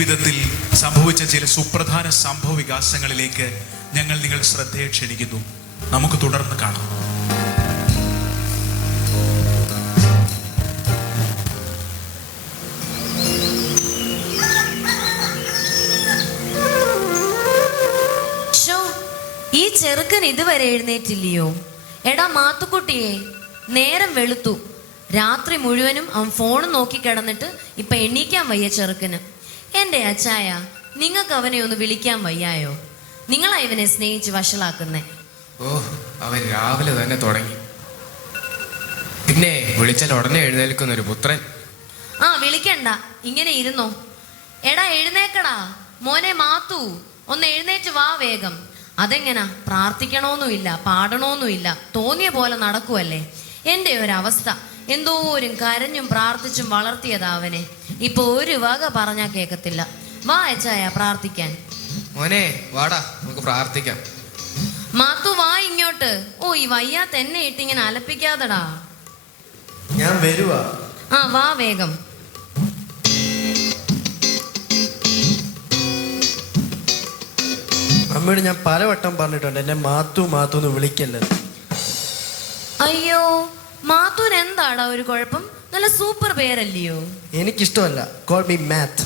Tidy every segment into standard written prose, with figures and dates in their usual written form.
ജീവിതത്തിൽ സംഭവിച്ച ചില സുപ്രധാന സംഭവ വികാസങ്ങളിലേക്ക് ഞങ്ങൾ നിങ്ങൾ ശ്രദ്ധയെ ക്ഷണിക്കുന്നു. നമുക്ക് തുടർന്ന് കാണാം. ഈ ചെറുക്കൻ ഇതുവരെ എഴുന്നേറ്റില്ലയോ? എടാ മാത്തുക്കുട്ടിയെ, നേരം വെളുത്തു. രാത്രി മുഴുവനും അവൻ ഫോൺ നോക്കി കിടന്നിട്ട് ഇപ്പൊ എണീക്കാൻ വയ്യ ചെറുക്കന്. എൻ്റെ അച്ചായ, നിങ്ങൾക്ക് അവനെ ഒന്ന് വിളിക്കാൻ വയ്യായോ? നിങ്ങളാ ഇവനെ സ്നേഹിച്ച് വഷളാക്കുന്നേ. അവൻ രാവിലെ തന്നെ തുടങ്ങി. പിന്നെ വിളിച്ചാൽ ഉടനെ എഴുന്നേൽക്കുന്നൊരു പുത്രൻ. വിളിക്കണ്ട, ഇങ്ങനെ ഇരുന്നോ. എടാ എഴുന്നേക്കടാ മോനെ മാത്തു, ഒന്ന് എഴുന്നേറ്റ് വാ വേഗം. അതെങ്ങനാ? പ്രാർത്ഥിക്കണോന്നുമില്ല, പാടണോന്നുമില്ല, തോന്നിയ പോലെ നടക്കുവല്ലേ. എൻ്റെ ഒരവസ്ഥ. എന്തോരും കരഞ്ഞും പ്രാർത്ഥിച്ചും വളർത്തിയതാ അവനെ. ഇപ്പൊ ഒരു വക പറഞ്ഞാ കേക്കത്തില്ല. വാ അച്ചായ പ്രാർത്ഥിക്കാൻ. മോനെ വാടാ, നമുക്ക് പ്രാർത്ഥിക്കാം. മാത്തു വാ ഇങ്ങോട്ട്. ഈ വയ്യാത്ത എന്നെ ഇട്ടിങ്ങനെ അലപ്പിക്കാതടാ. ഞാൻ വരുവാ. വാ വേഗം. അമ്മയോട് ഞാൻ പലവട്ടം പറഞ്ഞിട്ടുണ്ട് എന്നെ മാത്തു മാത്തു എന്ന് വിളിക്കല്ലേ. അയ്യോ, മാത്തുന് എന്താടാ ഒരു കുഴപ്പം? നല്ല സൂപ്പർ പേരല്ലയോ? എനിക്കിഷ്ടമല്ല. Call me math.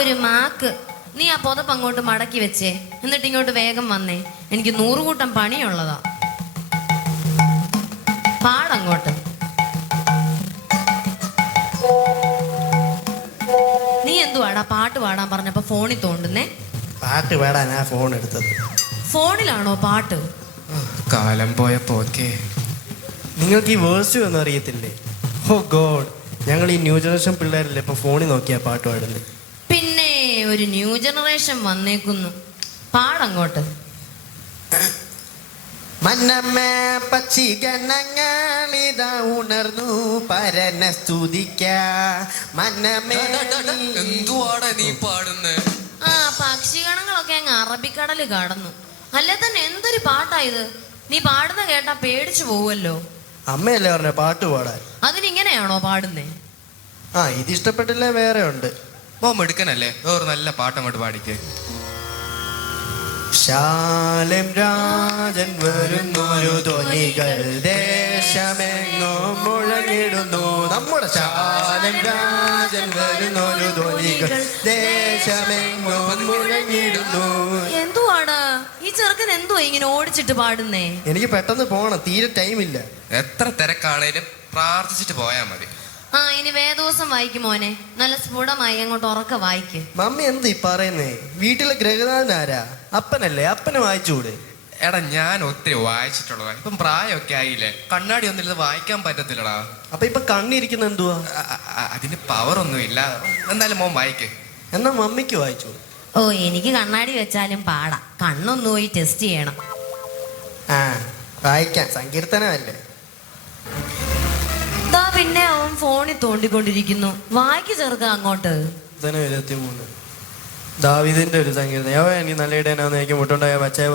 ഒരു മാക്ക്. നീ ആ പുതപ്പ് അങ്ങോട്ട് മടക്കി വെച്ചേ, എന്നിട്ട് ഇങ്ങോട്ട് വേഗം വന്നേ. എനിക്ക് 100 കൂട്ടം പണിയുള്ളതാ. പാടങ്ങോട്ട്. നീ എന്തുവാടാ പാട്ട് പാടാൻ പറഞ്ഞപ്പോ ഫോണിൽ തോണ്ടുന്നേ? പാട്ട് പാടാനാ ഫോൺ എടുത്തത്. ഫോണിലാണോ പാട്ട്? കാലം പോയ പോക്കേ. നിങ്ങൾക്ക് ഈ വേഴ്സ് ഒന്നും അറിയത്തില്ലേ? ഓ ഗോഡ്, ഞങ്ങൾ ഈ ന്യൂ ജനറേഷൻ പിള്ളേരല്ലേ ഇപ്പൊ ഫോണിൽ നോക്കിയാ പാട്ട് പാടുന്നത്. പിന്നെ ഒരു ന്യൂ ജനറേഷൻ വന്നേക്കുന്നു. പാടങ്ങോട്ട്. മന്നമ്മേ പക്ഷിഗണങ്ങളിതാ ഉണർന്നു പരനെ സ്തുതിക്കാം. എന്തുവാടാ നീ പാടുന്നേ? പക്ഷിഗണങ്ങളൊക്കെ അങ്ങ് അറബിക്കടല് കടന്നു. അല്ലേ തന്നെ എന്തൊരു പാട്ടായത്. നീ പാടുന്ന കേട്ടാ പേടിച്ചു പോവുമല്ലോ. അമ്മയല്ലേ പറഞ്ഞ പാട്ട് പാടാൻ. അതിനിങ്ങനെയാണോ പാടുന്നേ? ഇത് ഇഷ്ടപ്പെട്ടില്ലേ വേറെ ഉണ്ട്. എടുക്കനല്ലേ, വേറെ നല്ല പാട്ട് അങ്ങോട്ട് പാടിക്കേ. ശാലം രാജൻ വരുന്നൊരു ധ്വനികൾ ദേശമെങ്ങും മുഴങ്ങിടുന്നു. നമ്മുടെ ശാലം രാജൻ വരുന്നൊരു ധ്വനികൾ ദേശമെങ്ങും മുഴങ്ങിടുന്നു. എന്തുവാടാ ഈ ചെറുക്കൻ? എന്തുവാ ഇങ്ങനെ ഓടിച്ചിട്ട് പാടുന്നേ? എനിക്ക് പെട്ടെന്ന് പോണം, തീരെ ടൈമില്ല. എത്ര തിരക്കാണേലും പ്രാർത്ഥിച്ചിട്ട് പോയാ മതി. ഇനി വേദോസം വായിക്കും മോനെ. നല്ല സ്ഫുടമായി അങ്ങോട്ട് ഉറക്കെ വായിക്ക്. മമ്മി എന്ത് ഈ പറയുന്നേ? വീട്ടിലെ ഗ്രഹനാഥൻ ആരാ? അപ്പനല്ലേ? അപ്പനെ വായിച്ചൂടെ? എടാ ഞാൻ ഒത്തിരി വായിച്ചിട്ടുള്ളതാ. ഇപ്പം പ്രായമൊക്കെ ആയില്ലേ, കണ്ണാടി ഒന്നും വായിക്കാൻ പറ്റത്തില്ലടാ. അപ്പൊ ഇപ്പൊ കണ്ണിരിക്കുന്ന എന്തുവാ? അതിന് പവർ ഒന്നുമില്ല. എന്തായാലും മോൻ വായിക്കേ. എന്നാ മമ്മിക്ക് വായിച്ചു. എനിക്ക് കണ്ണാടി വെച്ചാലും പാടാ. കണ്ണൊന്നു പോയി ടെസ്റ്റ് ചെയ്യണം. വായിക്കാൻ സങ്കീർത്തനമല്ലേ. പിന്നെ അവൻ ഫോണിൽ തോണ്ടിക്കൊണ്ടിരിക്കുന്നു. വായിക്ക് ചെറുക്ക അങ്ങോട്ട്. 23 ദാവീദിന്റെ ഒരു സങ്കീർത്തനം. യഹോവേ എനിക്ക് നല്ല ഇടയനാവുന്നു, എനിക്ക് മുട്ടുണ്ടായ പച്ചയ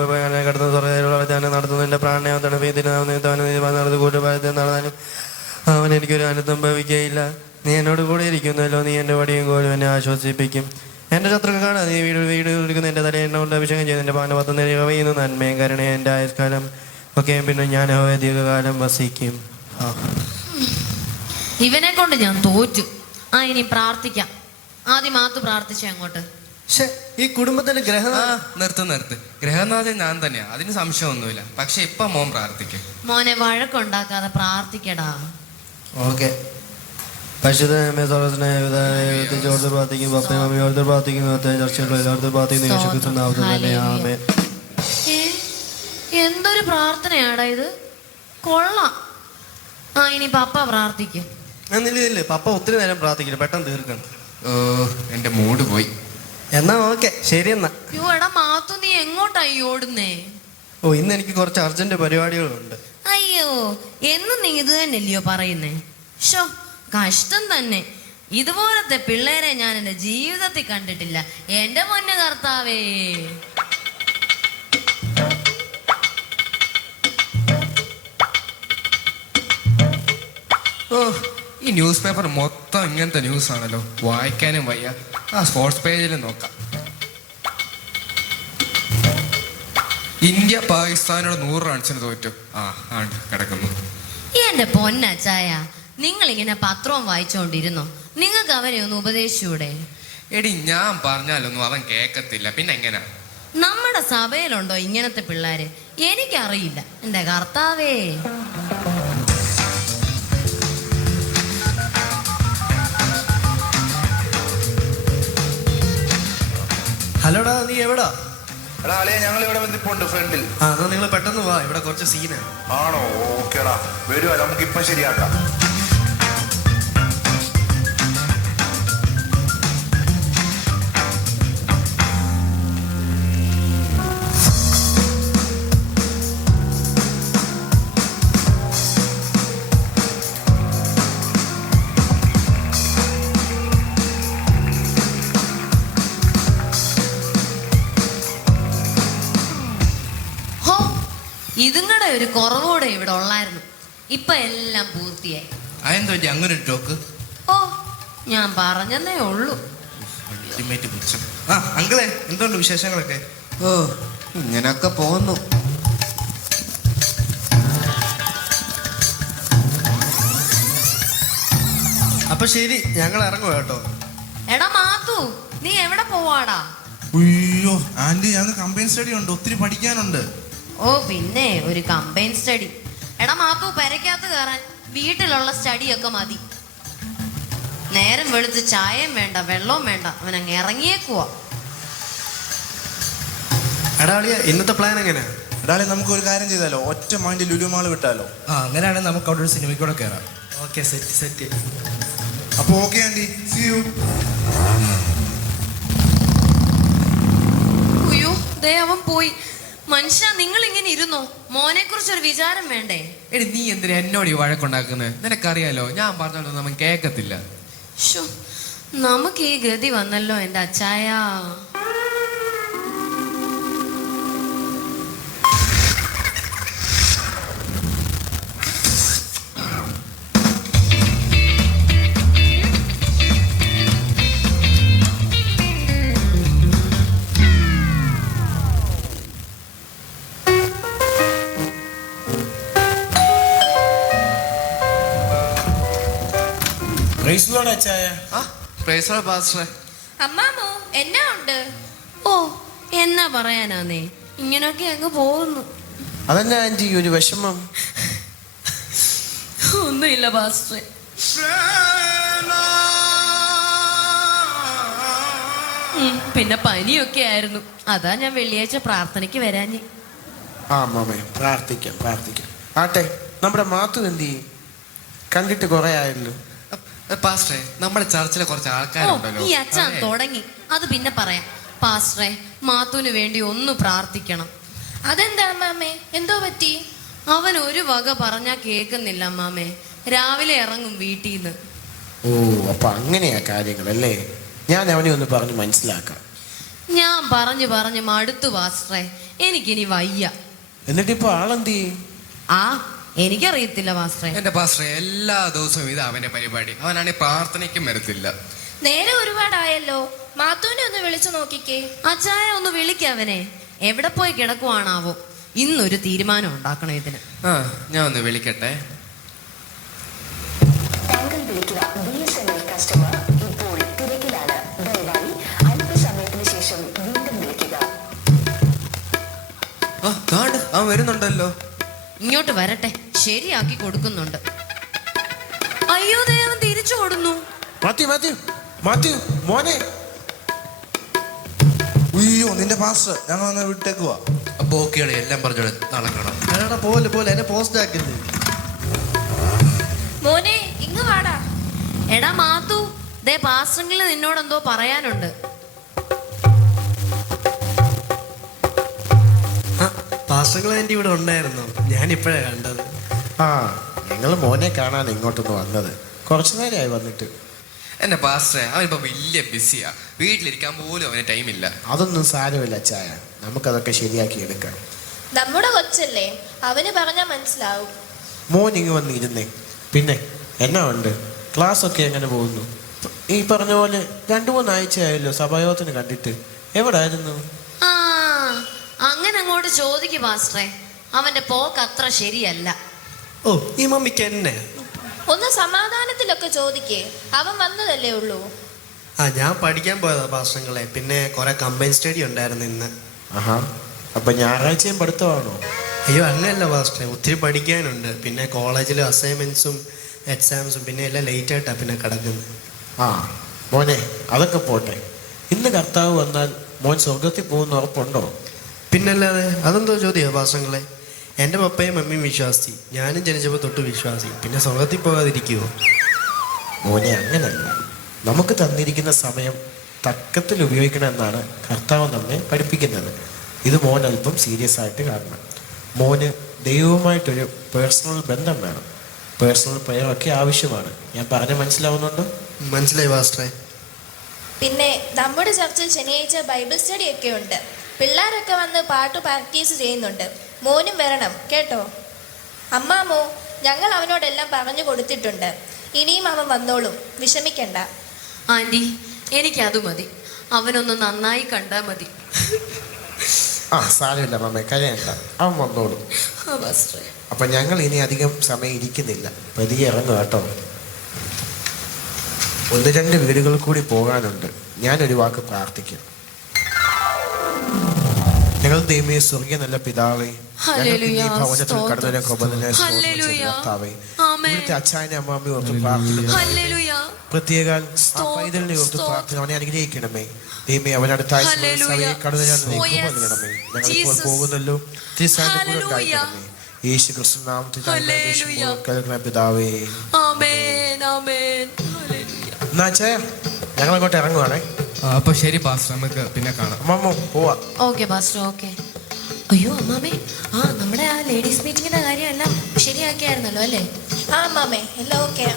കടന്ന് തുറയുള്ള നടത്തുന്നു. എന്റെ പ്രാണനാവുന്ന നടന്നു കൂട്ടുപാലത്തിൽ നടന്നാലും അവൻ എനിക്കൊരു അനർത്ഥം ഭവിക്കുകയില്ല. നീ എന്നോട് കൂടെ ഇരിക്കുന്നല്ലോ, നീ എന്റെ വടിയും കോലും എന്നെ ആശ്വസിപ്പിക്കും. എന്റെ ശത്രുക്കൾ കാണാൻ നീ വീട് കൊടുക്കുന്ന എന്റെ തലയെ എന്നെ കൊണ്ട് അഭിഷേകം ചെയ്ത് എന്റെ പാനപത്രം യഹോവയുന്നു നന്മയും കരുണയും എന്റെ ആയുഷ്കാലം ഒക്കെയും പിന്നെ ഞാൻ യഹോവയെ ദീർഘകാലം വസിക്കും. ഇവനെ കൊണ്ട് ഞാൻ തോറ്റു. ഇനി പ്രാർത്ഥിക്കാം. ആദ്യം മാത്തു പ്രാർത്ഥിച്ച അങ്ങോട്ട്. ഈ കുടുംബത്തിന്റെ നിർത്ത്. ഗ്രഹനാഥൻ ഞാൻ തന്നെയാ, അതിന് സംശയമൊന്നുമില്ല. പക്ഷെ ഇപ്പൊ മോൻ പ്രാർത്ഥിക്കും. മോനെ വഴക്കുണ്ടാക്കാതെ പ്രാർത്ഥിക്കടാ. ഓക്കെ. പരിശുദ്ധമേ സ്വർഗ്ഗസ്നായോർത്ത് പ്രാർത്ഥിക്കും. പപ്പയും അമ്മയോർത്ത് പ്രാർത്ഥിക്കുന്നു. ചർച്ചകളിലോർത്ത് പ്രാർത്ഥിക്കുന്നു. യേശുക്രിസ്തുവിന്റെ നാമത്തിൽ തന്നെ ആമേൻ. എന്തൊരു പ്രാർത്ഥനയാടാ ഇത്. കൊള്ളാം. ഇനി പപ്പ പ്രാർത്ഥിക്കും. ഇല്ല, പപ്പ ഒത്തിരി നേരം പ്രാർത്ഥിക്കില്ല, പെട്ടെന്ന് തീർക്കണം. എന്റെ മൂഡ് പോയി. എന്നാ ഓക്കെ, ശരി എന്നാ. എടാ മാത്തു, നീ എങ്ങോട്ടായി ഓടുന്നേ? ഇന്ന് എനിക്ക് കുറച്ച് അർജന്റ് പരിപാടികളുണ്ട്. അയ്യോ, എന്നും നീ ഇത് തന്നെയല്ലയോ പറയുന്നേ? കഷ്ടം തന്നെ. ഇതുപോലത്തെ പിള്ളേരെ ഞാൻ എന്റെ ജീവിതത്തിൽ കണ്ടിട്ടില്ല. എന്റെ പൊന്നു കർത്താവേ. ഈ ന്യൂസ് പേപ്പർ മൊത്തം ഇങ്ങനത്തെ ന്യൂസ് ആണല്ലോ, വായിക്കാനും വയ്യ. ആ സ്പോർട്സ് പേജിൽ നോക്കാം. ഇന്ത്യ പാകിസ്ഥാനോട് 100 റൺസിന് തോറ്റു. ആണ്ട് കിടക്കുന്നു. എന്റെ പൊന്നച്ചായ, നിങ്ങൾ ഇങ്ങനെ പത്രവും വായിച്ചോണ്ടിരുന്നോ? നിങ്ങൾക്ക് അവനെ ഒന്ന് ഉപദേശിച്ചൂടെ? എടി, ഞാൻ പറഞ്ഞാലൊന്നും അവൻ കേക്കത്തില്ല, പിന്നെ എങ്ങനാ? നമ്മുടെ സഭയിലുണ്ടോ ഇങ്ങനത്തെ പിള്ളേര്? എനിക്കറിയില്ല. എന്റെ കർത്താവേ. ഹലോടാ, നീ എവിടാ? എടാ അളിയ, ഞങ്ങൾ ഇവിടെ വന്നിപ്പോണ്ട് ഫ്രണ്ടിൽ. എന്നാ നിങ്ങൾ പെട്ടെന്ന് വാ, ഇവിടെ കുറച്ച് സീനാ. ആണോ? ഓക്കേടാ, വരുവാ, നമുക്ക് ഇപ്പൊ ശരിയാക്കാം. ഇതുങ്ങളുടെ ഒരു കുറവോടെ ഇവിടെ ഉള്ളായിരുന്നു. ഇപ്പൊ എല്ലാം പൂർത്തിയായി. അതെന്താ പറ്റി അങ്ങനെ ഒരു ടോക്ക്? ഓ, ഞാൻ പറഞ്ഞതേ ഉള്ളൂ. അങ്കിളെ, എന്തുകൊണ്ട് വിശേഷങ്ങളൊക്കെ? ഓ, ഇങ്ങനൊക്കെ പോകുന്നു. അപ്പൊ ശരി, ഞങ്ങൾ ഇറങ്ങും കേട്ടോ. എടാ മാത്തു, നീ എവിടെ പോവാടാ? അയ്യോ ആന്റി, ഞങ്ങൾക്ക് കമ്പൈൻ സ്റ്റഡി ഉണ്ട്, ഒത്തിരി പഠിക്കാനുണ്ട്. ഓ പിന്നെ ഒരു കമ്പൈൻ സ്റ്റഡി. എടാ മാത്തു, പെരക്കകത്ത് കയറാൻ വീട്ടിലുള്ള സ്റ്റഡിയൊക്കെ മതി. നേരം വെളുത്ത് ചായയും വേണ്ട വെള്ളവും വേണ്ട, അവനങ്ങ് ഇറങ്ങിയേക്കുവാ. എടാ അളിയ, ഇന്നത്തെ പ്ലാൻ എങ്ങനെയാ? എടാളെ, നമുക്ക് ഒരു കാര്യം ചെയ്താലോ? ഒറ്റ മൈൻഡ് ലുലു മാൾ വിട്ടാലോ? അങ്ങനെയാണെങ്കിൽ നമുക്ക് അവിടെ ഒരു സിനിമയ്ക്കൂടെ കയറാം. Okay, set set. അപ്പൊ ഓക്കെ ആന്റി, സീ യു. അയ്യോ, ദേ അവൻ പോയി. മനുഷ്യ, നിങ്ങൾ ഇങ്ങനെ ഇരുന്നോ? മോനെ കുറിച്ചൊരു വിചാരം വേണ്ടേ? എടി, നീ എന്തിനാ എന്നോട് ഈ വഴക്കുണ്ടാക്കുന്നത്? നിനക്കറിയാലോ, ഞാൻ പറഞ്ഞാലൊന്നും അവൻ കേക്കത്തില്ല. ശ്ശോ, നമുക്ക് ഈ ഗതി വന്നല്ലോ എന്റെ അച്ചായ. അമ്മാമോ, എന്നാ ഉണ്ട്? ഓ, എന്നാ പറയാനാന്നേ, ഇങ്ങനൊക്കെ അങ്ങ് പോകുന്നു. അതന്നെ ആന്റി, ഒരു വിഷമം. ഒന്നുമില്ല പാസ്റ്ററെ. പിന്നെ പനിയൊക്കെ ആയിരുന്നു, അതാ ഞാൻ വെള്ളിയാഴ്ച പ്രാർത്ഥനയ്ക്ക് വരാഞ്ഞ്. ആ മാമേ, പ്രാർത്ഥിക്കാം പ്രാർത്ഥിക്കാം. ആട്ടെ, നമ്മുടെ മാത്തു എന്ത് ചെയ്യും? കണ്ടിട്ട് കുറെ ആയല്ലോ. പാസ്റ്ററെ, നമ്മുടെ ചർച്ചിലെ കുറച്ച് ഓ, ആൾക്കാരുണ്ടല്ലോ. ഈ അച്ഛൻ തുടങ്ങി. അത് പിന്നെ പറയാം. പാസ്റ്ററെ, മാത്തുവിന് വേണ്ടി ഒന്ന് പ്രാർത്ഥിക്കണം. അതെന്താ അമ്മാമേ, എന്തോ പറ്റി? അവൻ ഒരു വക പറഞ്ഞാ കേൾക്കുന്നില്ല അമ്മാമേ. രാവിലെ ഇറങ്ങും വീട്ടിൽ നിന്ന്. ഓ, അപ്പൊ അങ്ങനെയാ കാര്യങ്ങളല്ലേ? ഞാൻ അവനെ ഒന്ന് പറഞ്ഞ് മനസ്സിലാക്കാം. ഞാൻ പറഞ്ഞു പറഞ്ഞു മടുത്തു പാസ്റ്ററെ, എനിക്കിനി വയ്യ. എന്നിട്ടിപ്പോ ആളെന്ത് ചെയ്യും? ആ, എനിക്കറിയത്തില്ല പാസ്റ്ററെ. എന്റെ പാസ്റ്ററെ, എല്ലാ ദിവസവും ഇത് അവന്റെ പരിപാടി. അവനാണെങ്കിൽ പ്രാർത്ഥനയ്ക്കും വരത്തില്ല. നേരെ ഒരുപാടായല്ലോ, മാത്തൂനെ ഒന്ന് വിളിച്ചു നോക്കിക്കേ. അച്ചായ ഒന്ന് വിളിക്കവനെ. എവിടെ പോയി കിടക്കുവാണാവോ? ഇന്നൊരു തീരുമാനം ഉണ്ടാക്കണം ഇതിന്. ഞാൻ ഒന്ന് വിളിക്കട്ടെ. താങ്കൾ വിളിക്കുക BSNL കസ്റ്റമർ ഇപ്പോൾ തിരക്കിലാണ്. ദയവായി അല്പസമയത്തിന് ശേഷം വീണ്ടും വിളിക്കുക. അവൻ വരുന്നുണ്ടല്ലോ. ഇങ്ങോട്ട് വരട്ടെ, ശരിയാക്കി കൊടുക്കുന്നുണ്ട്. അയ്യോ, ദേവൻ തിരിച്ചു ഓടുന്നു. മാത്യു മാത്യു മാത്യു മോനെ. അയ്യോ, നിന്റെ പാസ്റ്റർ, ഞങ്ങൾ ഒന്ന് വിട്ടേക്കുവാ. അപ്പൊ ഓക്കെയാണ്, എല്ലാം പറഞ്ഞോളൂ, നാളെ കാണാം. എടാ പോലെ പോലെ എന്നെ പോസ്റ്റ് ആക്കില്ലേ? മോനെ, ഇങ്ങ് വാടാ. എടാ മാത്തു, ദേ പാസ്റ്ററിൽ നിന്നോട് എന്തോ പറയാനുണ്ട്. പാസ്റ്റർ ആന്റി ഇവിടെ ഉണ്ടായിരുന്നു, ഞാനിപ്പോഴാ കണ്ടത്. ആ, ഞങ്ങൾ മോനെ കാണാൻ ഇങ്ങോട്ടൊന്ന് വന്നത്. കുറച്ചു നേരമായി വന്നിട്ട്. എന്റെ പാസ്റ്ററെ, അവനിപ്പോ വലിയ ബിസിയാ. വീട്ടിലിരിക്കാൻ പോലും അവന് ടൈമില്ല. അതൊന്നും സാരമില്ല ചായ, നമുക്കതൊക്കെ ശരിയാക്കി എടുക്കാം. നമ്മുടെ കൊച്ചല്ലേ, അവന് പറഞ്ഞാ മനസ്സിലാവും. മോൻ ഇങ്ങ് വന്നിരുന്നേ. പിന്നെ എന്നാ ഉണ്ട്? ക്ലാസ് ഒക്കെ എങ്ങനെ പോകുന്നു? ഈ പറഞ്ഞ പോലെ 2-3 ആഴ്ചയായല്ലോ സഭായോഗത്തിന് കണ്ടിട്ട്. എവിടായിരുന്നു? ആ അങ്ങനെ അങ്ങോട്ട് ചോദിക്കു പാസ്റ്ററെ. അവന്റെ പോക്ക് അത്ര ശരിയല്ല. ഓ ഈ മമ്മിക്ക് എന്നെ ഒന്ന് സമാധാനത്തിലൊക്കെ ചോദിക്കേ. അവൻ വന്നതല്ലേ ഉള്ളൂ. ഞാൻ പഠിക്കാൻ പോയതാ പാസ്റ്റങ്ങളെ. പിന്നെ കുറെ കമ്പൈൻ സ്റ്റഡി ഉണ്ടായിരുന്നു ഇന്ന്. ആഹാ, അപ്പൊ ഞായറാഴ്ചയും പഠിത്തമാണോ? അയ്യോ അങ്ങനല്ല പാസ്റ്ററെ, ഒത്തിരി പഠിക്കാനുണ്ട്. പിന്നെ കോളേജിൽ അസൈൻമെന്റ്സും എക്സാംസും പിന്നെ എല്ലാം ലേറ്റ് ആയിട്ടാണ് പിന്നെ കിടക്കുന്നത്. ആ മോനെ, അതൊക്കെ പോട്ടെ. ഇന്ന് കർത്താവ് വന്നാൽ മോൻ സ്വർഗത്തിൽ പോകുന്ന ഉറപ്പുണ്ടോ? പിന്നല്ലാതെ, അതെന്തോ ചോദ്യമോ പാസ്റ്റങ്ങളെ? എൻ്റെ പപ്പയും മമ്മിയും വിശ്വാസി, ഞാനും ജനിച്ചപ്പോൾ തൊട്ട് വിശ്വാസി. പിന്നെ സ്വർഗത്തിൽ പോകാതിരിക്കുമോ? മോനെ, അങ്ങനല്ല. നമുക്ക് തന്നിരിക്കുന്ന സമയം തക്കത്തിൽ ഉപയോഗിക്കണമെന്നാണ് കർത്താവ് നമ്മെ പഠിപ്പിക്കുന്നത്. ഇത് മോൻ അല്പം സീരിയസ് ആയിട്ട് കാണണം. മോന് ദൈവവുമായിട്ടൊരു പേഴ്സണൽ ബന്ധം വേണം. പേഴ്സണൽ പ്രയറൊക്കെ ആവശ്യമാണ്. ഞാൻ പറഞ്ഞ മനസ്സിലാവുന്നുണ്ടോ? മനസ്സിലായി പാസ്റ്ററെ. പിന്നെ നമ്മുടെ ചർച്ചിൽ ശനിയാഴ്ച ബൈബിൾ സ്റ്റഡി ഒക്കെ ഉണ്ട്. പിള്ളേരൊക്കെ വന്ന് പാട്ട് പ്രാക്ടീസ് ചെയ്യുന്നുണ്ട്. മോനും വരണം കേട്ടോ. അമ്മാമോ, ഞങ്ങൾ അവനോടെല്ലാം പറഞ്ഞു കൊടുത്തിട്ടുണ്ട്. ഇനിയും അവൻ വന്നോളും, വിഷമിക്കണ്ട. ആന്റി, എനിക്കത് മതി. അവനൊന്ന് നന്നായി കണ്ടാ മതി. സാരമില്ല മമ്മേ, കരയണ്ട. അവൻ വന്നോളൂ. അപ്പൊ ഞങ്ങൾ ഇനി അധികം സമയം ഇരിക്കുന്നില്ല, പതിയെ ഇറങ്ങുക കേട്ടോ. 1-2 വീടുകൾ കൂടി പോകാനുണ്ട്. ഞാനൊരു വാക്ക് പ്രാർത്ഥിക്കാം. ഞങ്ങൾ ദൈവമേ, സ്വർഗീയ നല്ല പിതാവേ, ഞങ്ങൾക്ക് ഈ ഭവനത്തിൽ കടന്നു കൃപനെ കർത്താവേ, ഇവിടുത്തെ അച്ഛനെ അമ്മാമ്മയെ ഓർത്ത് പ്രാർത്ഥിക്കുന്നു. പ്രത്യേക പൈതലിനെ ഓർത്ത് പ്രാർത്ഥന. അവനെ അനുഗ്രഹിക്കണമേ ദൈവമേ. അവനടുത്ത സഭയെ കടന്നു നൽകണമേ. ഞങ്ങളിപ്പോൾ പോകുന്നല്ലോ, ഉണ്ടായിരിക്കണമേ. യേശു ക്രിസ്തു നാമത്തിൽ കേൾക്കണ പിതാവേ. എന്നാ ഞങ്ങൾ അങ്ങോട്ട് ഇറങ്ങുവാണേ. അപ്പൊ ശരി പാസ്റ്റർ, നമുക്ക് പിന്നെ കാണാം. അമ്മമ്മ പോവാ. Okay pastor, okay. അയ്യോ അമ്മാമേ, നമ്മുടെ ആ ലേഡീസ് മീറ്റിങ്ങിന്റെ കാര്യം എല്ലാം ശരിയാക്കിയായിരുന്നല്ലോ അല്ലേ? ആ അമ്മാമേ, എല്ലാം ഓക്കെയാ.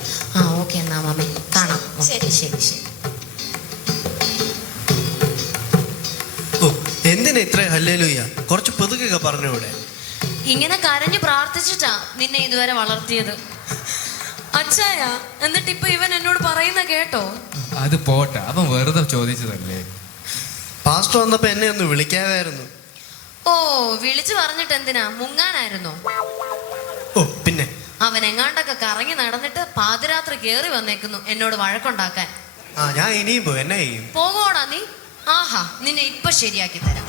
ഓക്കെ എന്നാ അമ്മാമേ, കാണാം. ശരി ശരി ശരി. ഓ എന്തിനാ ഇത്ര ഹല്ലേലൂയ? കുറച്ച് പതുക്കെ പറഞ്ഞൂടെ? ഇങ്ങനെ കരഞ്ഞു പ്രാർത്ഥിച്ചിട്ടാ നിന്നെ ഇതുവരെ വളർത്തിയത് അച്ചായ. എന്നിട്ട് ഇപ്പൊ ഇവൻ എന്നോട് പറയുന്ന കേട്ടോ? അത് പോട്ടെ, അവൻ വെറുതെ ചോദിച്ചതല്ലേ. പാസ്റ്റർ വന്നപ്പോ എന്നെ ഒന്ന് വിളിക്കാമായിരുന്നു. ഓ, വിളിച്ചു പറഞ്ഞിട്ട് എന്തിനാ? മുങ്ങാനായിരുന്നോ? ഓ പിന്നെ അവൻ എങ്ങാണ്ടൊക്കെ കറങ്ങി നടന്നിട്ട് പാതിരാത്രി കേറി വന്നേക്കുന്നു എന്നോട് വഴക്കുണ്ടാക്കാൻ. ഞാൻ ഇനിയും പോയി. എന്നെ ചെയ്യും? പോകോടാ നീ. ആഹാ, നിന്നെ ഇപ്പൊ ശരിയാക്കി തരാം.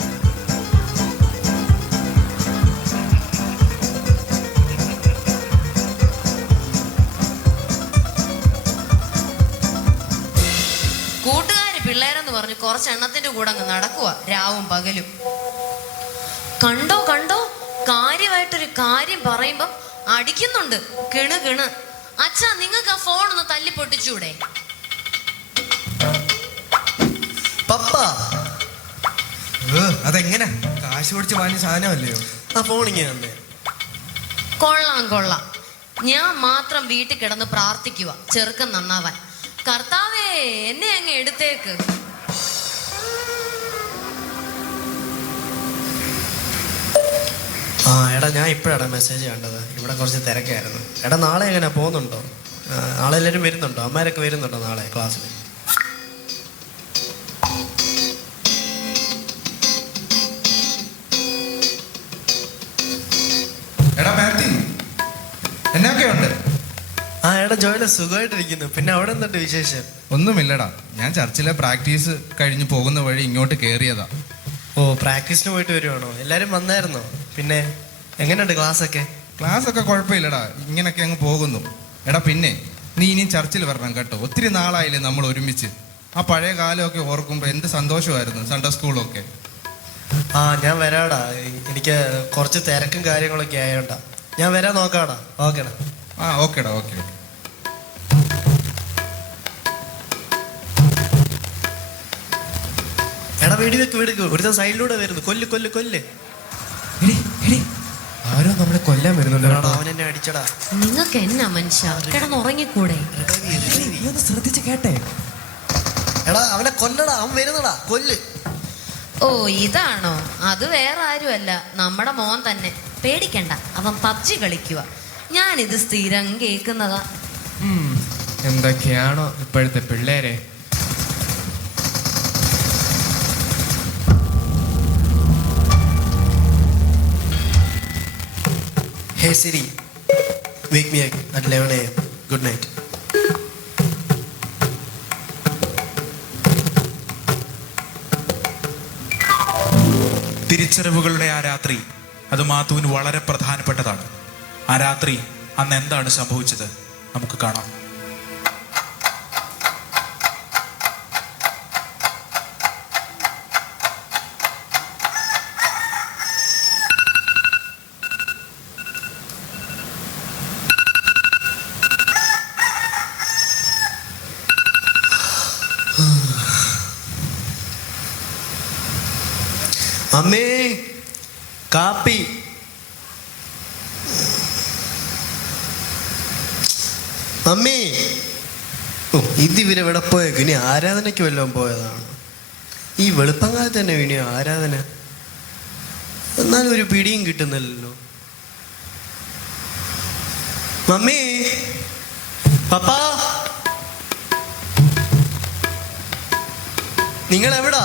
കൂട്ടുകാര് പിള്ളേരെന്ന് പറഞ്ഞു കുറച്ചെണ്ണത്തിന്റെ കൂടെ അങ്ങ് നടക്കുക രാവും പകലും. കണ്ടോ കണ്ടോ, കാര്യമായിട്ടൊരു കാര്യം പറയുമ്പം അടിക്കുന്നുണ്ട് കിണ് കിണ്. അച്ഛാ, നിങ്ങൾക്ക് ആ ഫോൺ ഒന്ന് തല്ലി പൊട്ടിച്ചൂടെ? പപ്പ അതെങ്ങനെ? കാശ് കൊടുത്ത് വാങ്ങിയ സാധനമല്ലയോ? ആ ഫോണിങ് തന്നെ. കൊള്ളാം കൊള്ളാം. ഞാൻ മാത്രം വീട്ടിൽ കിടന്ന് പ്രാർത്ഥിക്കുക ചെറുക്കൻ നന്നാവാൻ. കർത്താവേ, എന്നെ അങ്ങ് എടുത്തേക്ക്. എടാ, ഞാൻ ഇപ്പോഴാണ് മെസ്സേജ് കണ്ടത്. ഇവിടെ കുറച്ച് തിരക്കായിരുന്നു. എടാ, നാളെ എങ്ങനെ പോകുന്നുണ്ടോ? നാളെ എല്ലാവരും വരുന്നുണ്ടോ? അമ്മമാരൊക്കെ വരുന്നുണ്ടോ നാളെ ക്ലാസ്സിൽ? എടാ മാത്യു, എന്നൊക്കെയുണ്ട്? എടാ ജോയിലെ, സുഖമായിട്ടിരിക്കുന്നു. പിന്നെ അവിടെ എന്തുണ്ട് വിശേഷം? ഒന്നുമില്ലടാ, ഞാൻ ചർച്ചിലെ പ്രാക്ടീസ് കഴിഞ്ഞ് പോകുന്ന വഴി ഇങ്ങോട്ട് കയറിയതാ. ഓ, പ്രാക്ടീസിന് പോയിട്ട് വരുവാണോ? എല്ലാവരും വന്നായിരുന്നോ? പിന്നെ എങ്ങനെയുണ്ട് ക്ലാസ്സൊക്കെ? ക്ലാസ് ഒക്കെ കുഴപ്പമില്ലടാ, ഇങ്ങനൊക്കെ അങ്ങ് പോകുന്നു. എടാ പിന്നെ നീ ഇനിയും ചർച്ചിൽ വരണം കേട്ടോ. ഒത്തിരി നാളായില്ലേ നമ്മൾ ഒരുമിച്ച്. ആ പഴയ കാലമൊക്കെ ഓർക്കുമ്പോൾ എന്ത് സന്തോഷമായിരുന്നു സൺഡേ സ്കൂളൊക്കെ. ഞാൻ വരാടാ. എനിക്ക് കുറച്ച് തിരക്കും കാര്യങ്ങളൊക്കെ ആയോണ്ടാ. ഞാൻ വരാൻ നോക്കാടാ. ഓക്കേടാ. ഓക്കേടാ, ഓക്കെ. എടാ, വെടിവെക്ക് ഒരുത്തൻ സൈഡിലൂടെ വരുന്നു. കൊല്ല് കൊല്ല് കൊല്ല്. ആരോ നമ്മളെ കൊല്ലാൻ വരുന്നുണ്ട്. അവൻ എന്നെ അടിച്ചടാ. നിങ്ങൾക്ക് എന്നാ മനുഷ്യ, കിടന്നുറങ്ങിക്കൂടെ? ശ്രദ്ധിച്ച് കേട്ടെ. എടാ, അവനെ കൊല്ലടാ. അവൻ വരുന്നടാ. കൊല്ല്. ഓ, ഇതാണോ? അത് വേറെ ആരുമല്ല, നമ്മുടെ മോൻ തന്നെ. പേടിക്കണ്ട, അവൻ പബ്ജി കളിക്കുക. ഞാനിത് സ്ഥിരം കേൾക്കുന്നതാ. എന്തൊക്കെയാണോ ഇപ്പോഴത്തെ പിള്ളേരെ. Hey Siri, wake me at 11 a.m. Good night. തിരിച്ചറിവുകളുടെ ആ രാത്രി അത് മാത്തുവിന് വളരെ പ്രധാനപ്പെട്ടതാണ്. ആ രാത്രി അന്ന് എന്താണ് സംഭവിച്ചത് നമുക്ക് കാണാം. അമ്മേ, കാപ്പി. അമ്മേ, ഓ ഇതിവരെ എവിടെ പോയേക്കും? ഇനി ആരാധനയ്ക്ക് വല്ലതും പോയതാണ്. ഈ വെളുപ്പങ്കാലത്ത് തന്നെ ഇനി ആരാധന. എന്നാലും ഒരു പിടിയും കിട്ടുന്നില്ലല്ലോ. മമ്മി, പപ്പാ, നിങ്ങൾ എവിടാ?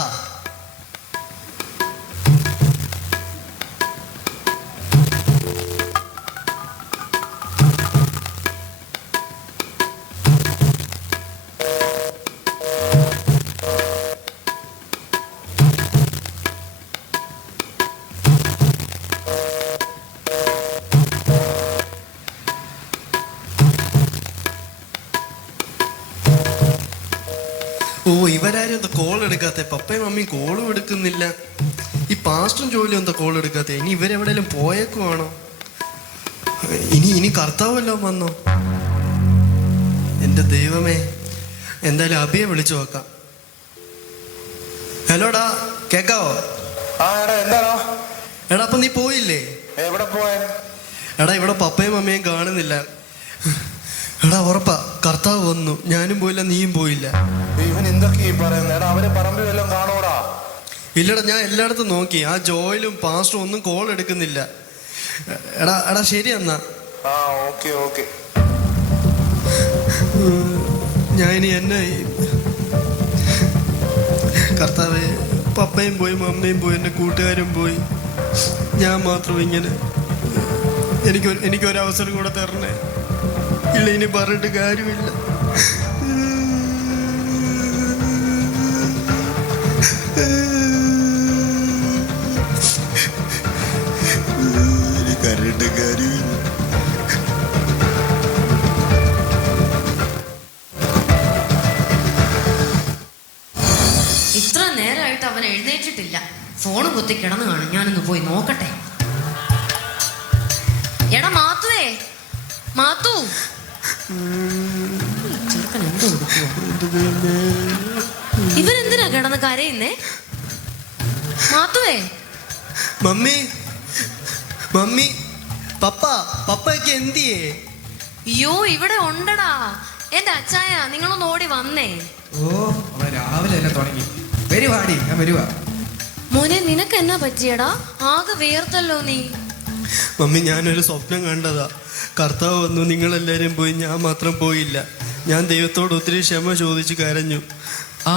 ഓ, ഇവരാരും എന്താ കോൾ എടുക്കാത്ത? പപ്പയും മമ്മിയും കോളും എടുക്കുന്നില്ല. ഈ പാസ്റ്ററും ജോലിയും എന്താ കോൾ എടുക്കാത്ത? ഇനി ഇവരെവിടെയെങ്കിലും പോയേക്കുവാണോ? ഇനി കർത്താവല്ലോ വന്നോ? എൻ്റെ ദൈവമേ, എന്തായാലും അഭിയെ വിളിച്ചു നോക്കാം. ഹലോടാ, കേക്കാവോ? എന്താണോ? എടാ, അപ്പൊ നീ പോയില്ലേ? എവിടെ പോയാ? എടാ, ഇവിടെ പപ്പയും മമ്മിയും കാണുന്നില്ല. എടാ, ഉറപ്പാ കർത്താവ് വന്നു. ഞാനും പോയില്ല, നീയും പോയില്ല. ഇവൻ എന്തൊക്കെയാ പറയുന്നത്? എടാ, അവരെ പറമ്പിൽ വല്ലതും കാണൂടാ? ഇല്ലടാ, ഞാൻ എല്ലായിടത്തും നോക്കി. ആ ജോയിലും പാസ്റ്ററും ഒന്നും കോൾ എടുക്കുന്നില്ല. എടാ ശരി എന്നാ. ഓക്കെ. ഞാൻ ഇനി എന്നെ കർത്താവേ, പപ്പയും പോയി, മമ്മയും പോയി, എൻ്റെ കൂട്ടുകാരും പോയി. ഞാൻ മാത്രം ഇങ്ങനെ. എനിക്കൊരവസരം കൂടെ തരണേ. ഇല്ല, ഇനി പറഞ്ഞിട്ട് കാര്യമില്ല. കരട്ട് കാര്യമില്ല. ഇത്ര നേരമായിട്ട് അവൻ എഴുന്നേറ്റിട്ടില്ല. ഫോണ് കുത്തി കിടന്നു കാണും. ഞാനൊന്ന് പോയി നോക്കട്ടെ. എടാ മാത്തുവേ, മാത്തു, ചെറുക്കൻ എന്തോ കൊടുക്കുവോ? ഇവരെന്തിനാ കിടന്ന് കരയുന്നേ? മാത്തുവേ, മമ്മി, പപ്പയ്ക്ക് എന്തിയേ? അയ്യോ, ഇവിടെ ഉണ്ടടാ എന്റെ അച്ചായ. നിങ്ങളൊന്ന് ഓടി വന്നേ. ഓ, അവൻ രാവിലെ തന്നെ തുടങ്ങി. വരുവാടി, ഞാൻ വരുവാ. മോനെ, നിനക്ക് എന്നാ പറ്റിയടാ? ആകെ വേർത്തല്ലോ നീ. മമ്മി, ഞാനൊരു സ്വപ്നം കണ്ടതാ. കർത്താവ് വന്നു, നിങ്ങളെല്ലാരും പോയി, ഞാൻ മാത്രം പോയില്ല. ഞാൻ ദൈവത്തോട് ഒത്തിരി ക്ഷമ ചോദിച്ചു കരഞ്ഞു. ആ,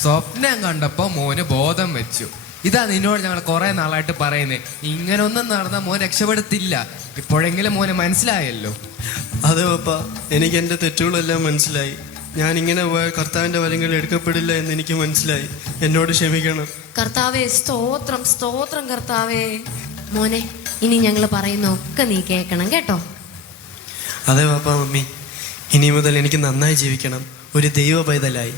സ്വപ്നം കണ്ടപ്പോ മോന് ബോധം വെച്ചു. ഇതാ നിന്നോട് ഞങ്ങൾ കുറെ നാളായിട്ട് പറയുന്നേ, ഇങ്ങനൊന്നും നടന്ന മോൻ രക്ഷപ്പെടുത്തില്ല. ഇപ്പോഴെങ്കിലും മോന് മനസ്സിലായല്ലോ. അതെ പപ്പ, എനിക്ക് എൻ്റെ തെറ്റുകളെല്ലാം മനസ്സിലായി. ഞാൻ ഇങ്ങനെ പോയ കർത്താവിന്റെ വരങ്ങൾ എടുക്കപ്പെടില്ല എന്ന് എനിക്ക് മനസ്സിലായി. എന്നോട് ക്ഷമിക്കണം കർത്താവേ. സ്തോത്രം, സ്തോത്രം കർത്താവേ. മോനെ, ഇനി ഞങ്ങൾ പറയുന്ന ഒക്കെ നീ കേൾക്കണം കേട്ടോ. അതെ പപ്പ, മമ്മി, ഇനി മുതൽ എനിക്ക് നന്നായി ജീവിക്കണം. ഒരു ദൈവ പൈതലായി.